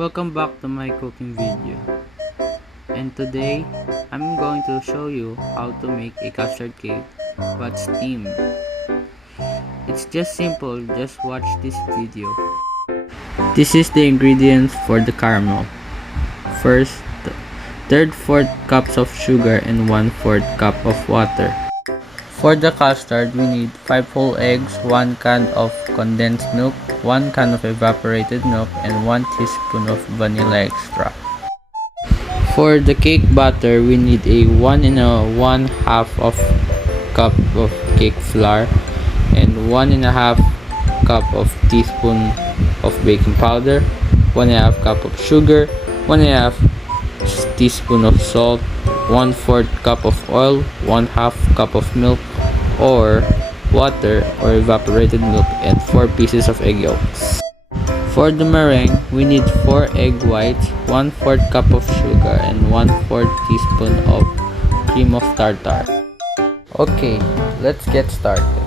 Welcome back to my cooking video, and today I'm going to show you how to make a custard cake but steam. It's just simple, just watch this video. This is the ingredients for the caramel. First, third-fourth cups of sugar and 1/4 cup of water. For the custard, we need 5 whole eggs, 1 can of condensed milk, 1 can of evaporated milk, and 1 teaspoon of vanilla extract. For the cake batter, we need a 1 1/2 of cup of cake flour and 1 1/2 cup of teaspoon of baking powder, 1 1/2 cup of sugar, 1 1/2 teaspoon of salt, 1/4 cup of oil, 1/2 cup of milk or water or evaporated milk, and 4 pieces of egg yolks. For the meringue, we need 4 egg whites, 1/4 cup of sugar, and 1/4 teaspoon of cream of tartar. Okay, let's get started.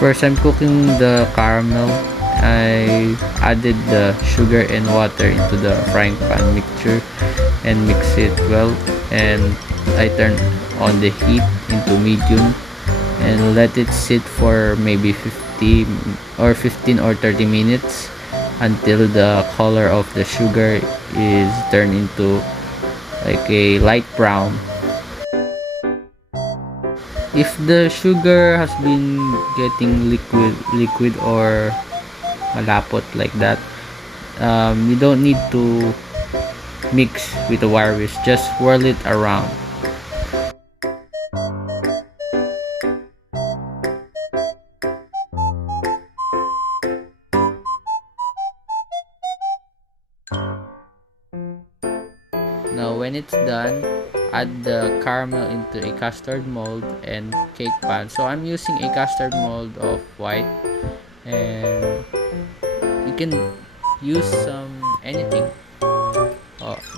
First, I'm cooking the caramel. I added the sugar and water into the frying pan mixture and mix it well, and I turn on the heat into medium and let it sit for maybe 15 or 30 minutes until the color of the sugar is turned into like a light brown. If the sugar has been getting liquid or malapot like that, you don't need to mix with the wire whisk, just swirl it around. Now when it's done, add the caramel into a custard mold and cake pan. So I'm using a custard mold of white, and you can use anything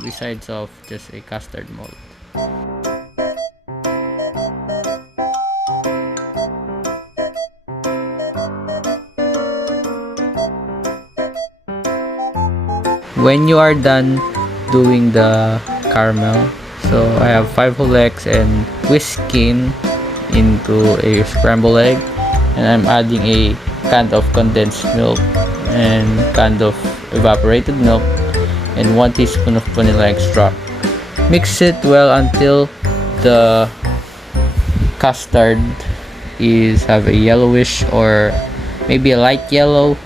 besides of just a custard mold. When you are done doing the caramel, so I have 5 whole eggs and whisking into a scrambled egg, and I'm adding a can of condensed milk and can of evaporated milk and 1 teaspoon of vanilla extract. Mix it well until the custard have a yellowish or maybe a light yellow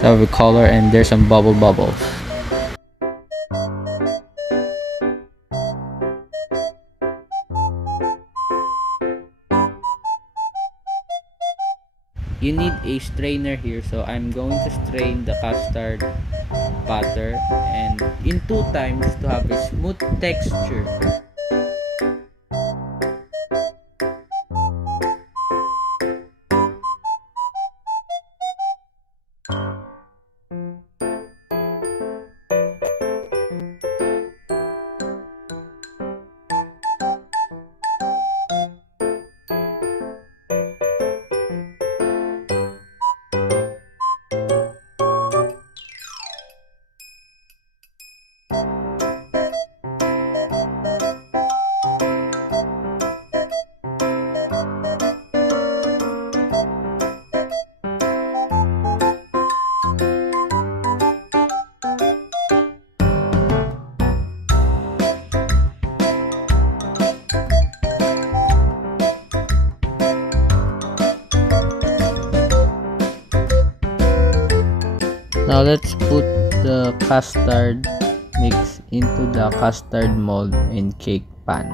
type of color, and there's some bubbles. You need a strainer here, so I'm going to strain the custard batter and in 2 times to have a smooth texture. Now let's put the custard mix into the custard mold and cake pan.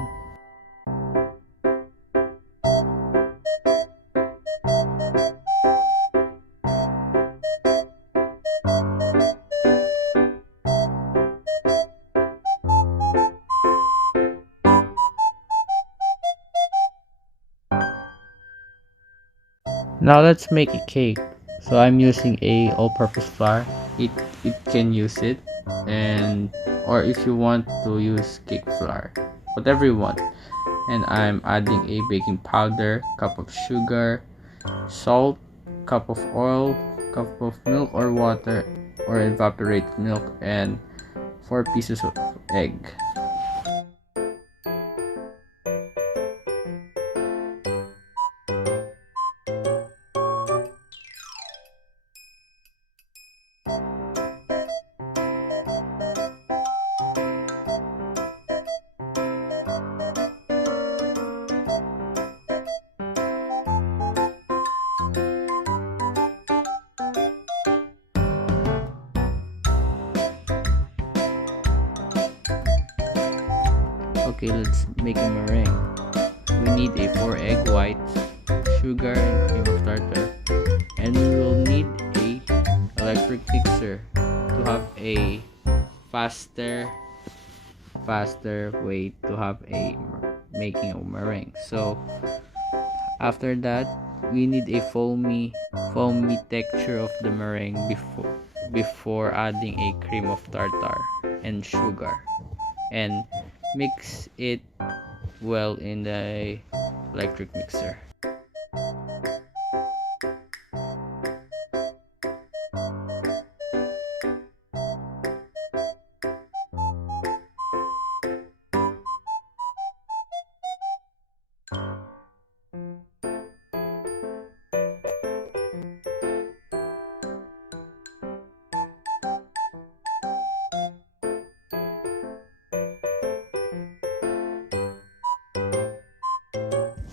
Now let's make a cake. So I'm using a all-purpose flour. It can use it, and or if you want to use cake flour, whatever you want. And I'm adding a baking powder, cup of sugar, salt, cup of oil, cup of milk or water, or evaporated milk, and 4 pieces of egg. Okay, let's make a meringue. We need a 4 egg whites, sugar and cream of tartar, and we will need a electric mixer to have a faster way to have a making a meringue. So after that, we need a foamy texture of the meringue before adding a cream of tartar and sugar, and mix it well in the electric mixer.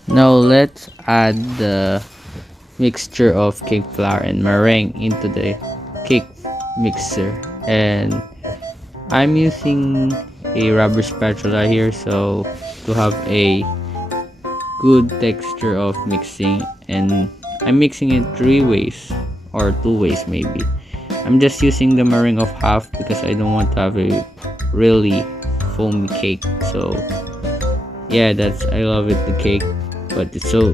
Now let's add the mixture of cake flour and meringue into the cake mixer, and I'm using a rubber spatula here so to have a good texture of mixing, and I'm mixing it 3 ways or 2 ways maybe. I'm just using the meringue of half because I don't want to have a really foamy cake. So yeah, that's I love it, the cake, but it's still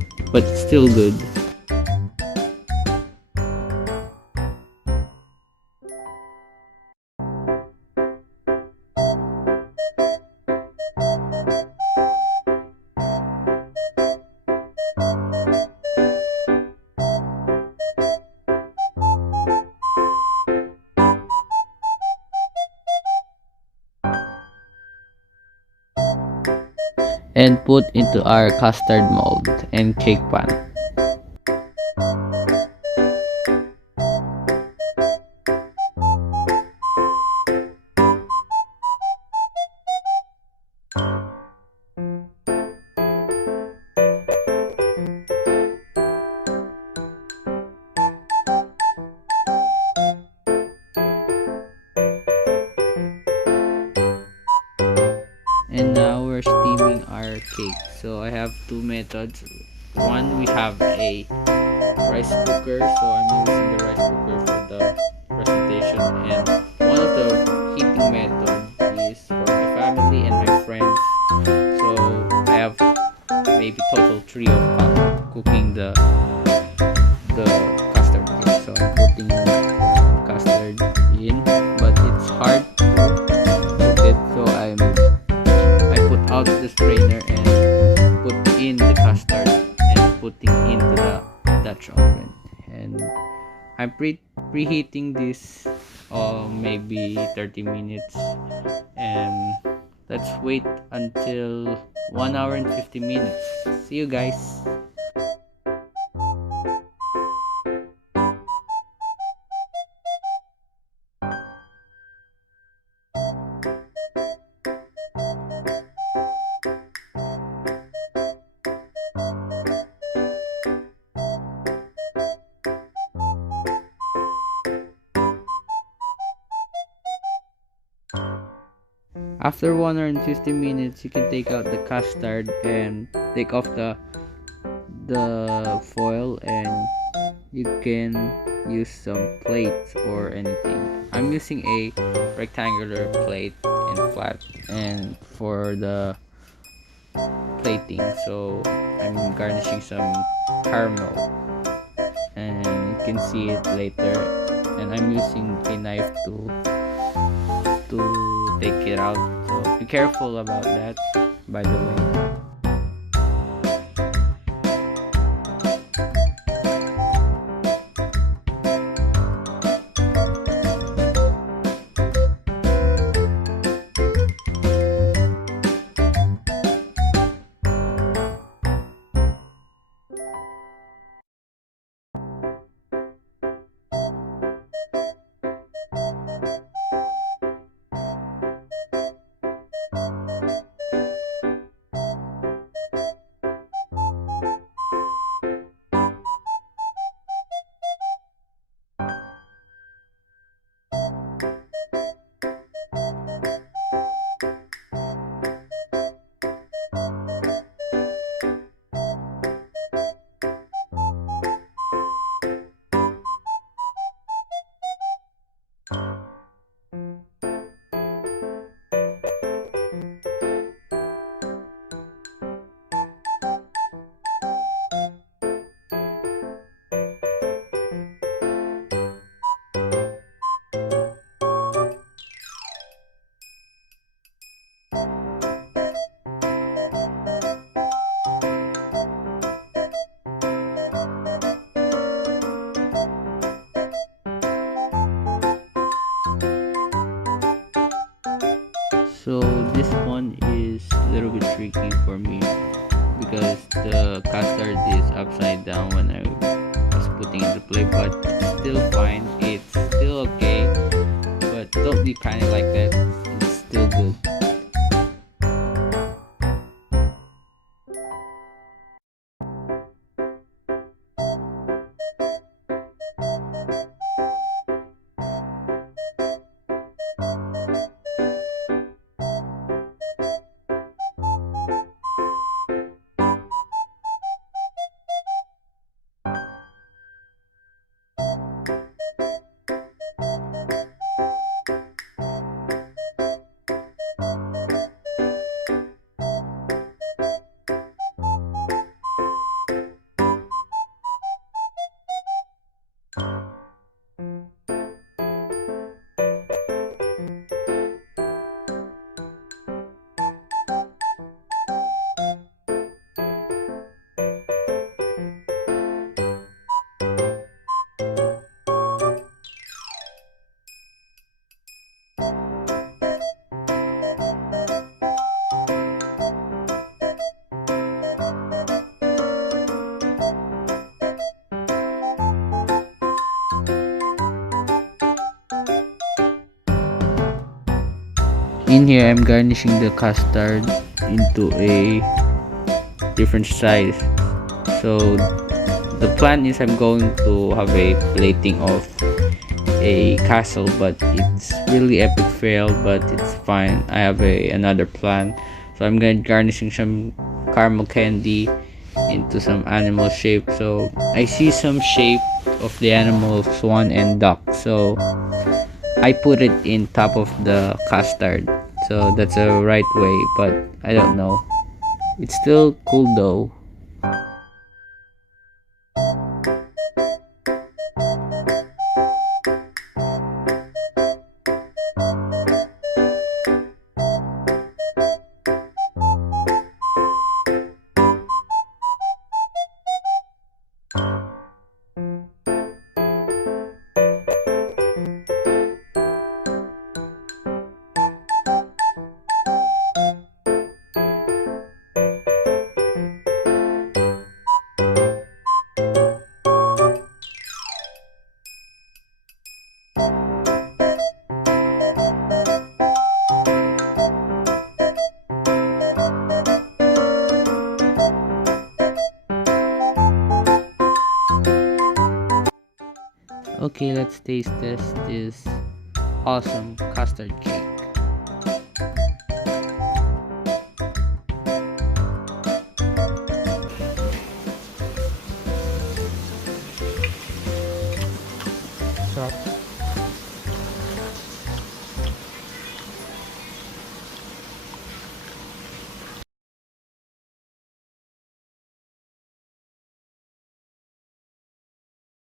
good. And put into our custard mold and cake pan. And now we're steaming our cake. So I have 2 methods. One, we have a rice cooker, so I'm using the rice cooker for the presentation, and one of the heating method is for my family and my friends. So I have maybe total 3 of cooking the custard cake. So I'm putting the custard in, but it's hard to put it, so I put out the strainer and put in the custard and putting into the Dutch oven, and I'm preheating this maybe 30 minutes, and let's wait until 1 hour and 50 minutes. See you guys. After 150 minutes, you can take out the custard and take off the foil, and you can use some plates or anything. I'm using a rectangular plate and flat and for the plating, so I'm garnishing some caramel, and you can see it later, and I'm using a knife to take it out, so be careful about that, by the way. putting in the plate, but it's still fine. It's still okay, but don't be panic like that. It's still good. In here, I'm garnishing the custard into a different size. So the plan is I'm going to have a plating of a castle, but it's really epic fail, but it's fine. I have another plan. So I'm gonna garnishing some caramel candy into some animal shape. So I see some shape of the animal swan and duck, so I put it in top of the custard. So that's a right way, but I don't know. It's still cool though. Okay, let's taste this awesome custard cake.